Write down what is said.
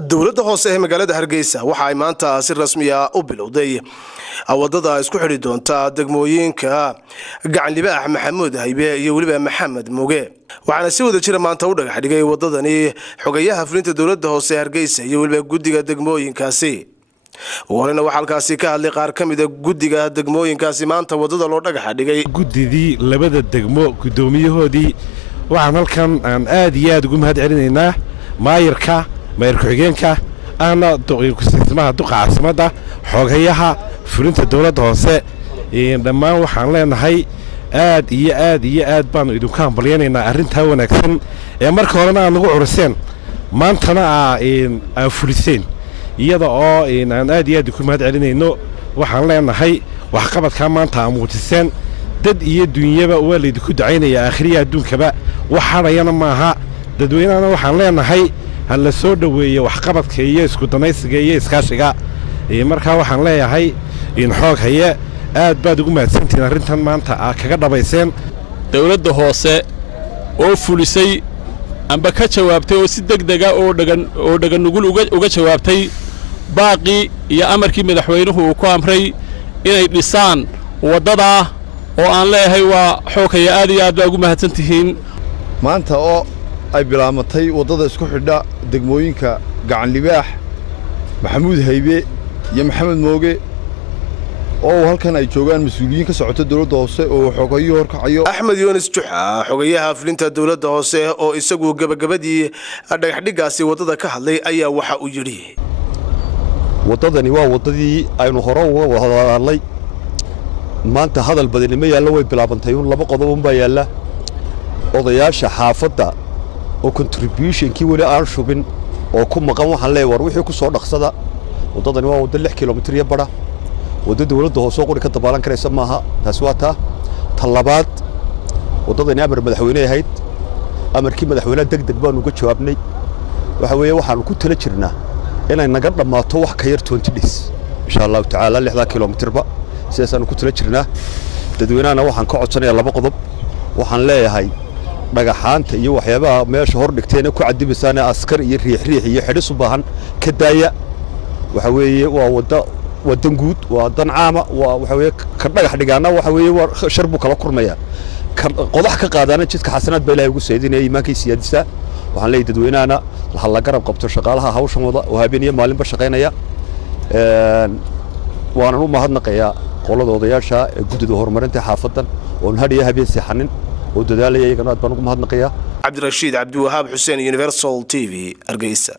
dowladda hoose ee magaalada Hargeysa waxa ay maanta si rasmi ah u bilowday wadada isku xiri doonta degmooyinka Gacan Libaax Maxamuud Haybe iyo waliba Maxamed Muge waxaana si wada jira maanta u dhagax dhigay wadadani xogayaha fulinta dowladda hoose ee Hargeysa iyo waliba guddiga degmooyinkaasi warina waxa halkaasi ka hadlay qaar kamid ah guddiga degmooyinkaasi maanta wadada loo dhagax dhigay guddidii labada degmo gudoomiyahoodii waxaan halkan aan aad iyo aad ugu mahad celinaynaa maayirka ku-xigeenka ana doqoysmaha duqa caasimada xogayaha fulinta dowladda hoose dhammaan waxaan leenahay aad iyo aad baan idinku hambalyeynaa arrinta wanaagsan ee marka horena aan ugu curiseen maantana aan fuliseen iyada oo aan aad iyo aad ku mahad celinayno waxaan leenahay wax qabadka maanta aan muujiseen dad iyo dunyaba waa la idinku ducaynaya aakhiriya adduunkaba waxaanayana maaha dadweynana waxaan leenahay hal la soo dhaweeyo wax qabadka iyo isku danaysiga iyo iskaashiga marka waxaan leeyahay in xoog haye aad baad ugu mahadsantiin arrintan maanta kaga dhabayseen dawladda hoose oo fulisay amba ka jawaabtay oo si degdeg ah oo dhagan nugul uga jawaabtay baaqi iyo amarkii madaxweynuhu uu ku amray inay dhisaan wadada oo aan leeyahay waa xoog haye aad iyo aad ugu mahadsantihiin maanta oo ay bilaamatay wadada isku xidha degmooyinka Gacan Libaax Maxamuud Haybe iyo Maxamed Mooge oo halkan ay joogaan mas'uuliyiin ka socota dowladda hoose oo xogayo horkacayo Axmed Yunis Juxa xogayaha fulinta dowladda hoose oo isagu gabagabadii dhagax dhigaasi wadada ka hadlay ayaa waxa uu yiri wadadani waa wadadii aynu hore uga hadalnay maanta hadal badan ma yaalo way bilaabantay laba qodob baa yaala odayaasha xaafadda oo contribution-kii wali aan shubin oo ku maqan waxaan leeyahay war wixii ku soo dhaqsada wadadani waa wada 6 kilomitir iyo bada wadada dawladda hoose qori ka dabaalan karaysa maaha taas waa talabaad wadadani amar madaxweyne ahayd amarkii madaxweynaha degdeg baan uga jawaabnay waxa weeye waxaan ku tala jirnaa inay naga dhamaato wax ka yar 20 days insha Allah taala 6 kilomitirba sidaasaan ku tala jirnaa dadweynaha waxaan ka codsanayaa laba qodob waxaan leeyahay dhagaxaanta iyo waxyaabaha meesha hor dhigteen ku cadibisaan askar iyo riix iyo xidhis u baahan ka daaya waxa weeye waa wadan guud waa dan caama waxa weeye ka dhagax dhigaana waxa weeye sharbu kala kurmaya qodax ka qaadana jidka xasanaad baa Ilaahay ugu seedinay iimaankii siyaadisa waxaan leeyahay dadweynaha la garab qabto shaqaalaha hawshan wada oo habeen iyo maalinba shaqeynaya waan u mahadnaqayaa qolada odayaasha ee guddida horumarinta xaafadan oo hadiya habeen seexanin oo dadaalaya iyagana aad baan ugu mahadnaqayaa Cabdirashiid Cabdi Wahaab Xuseen Universal TV Hargeysa.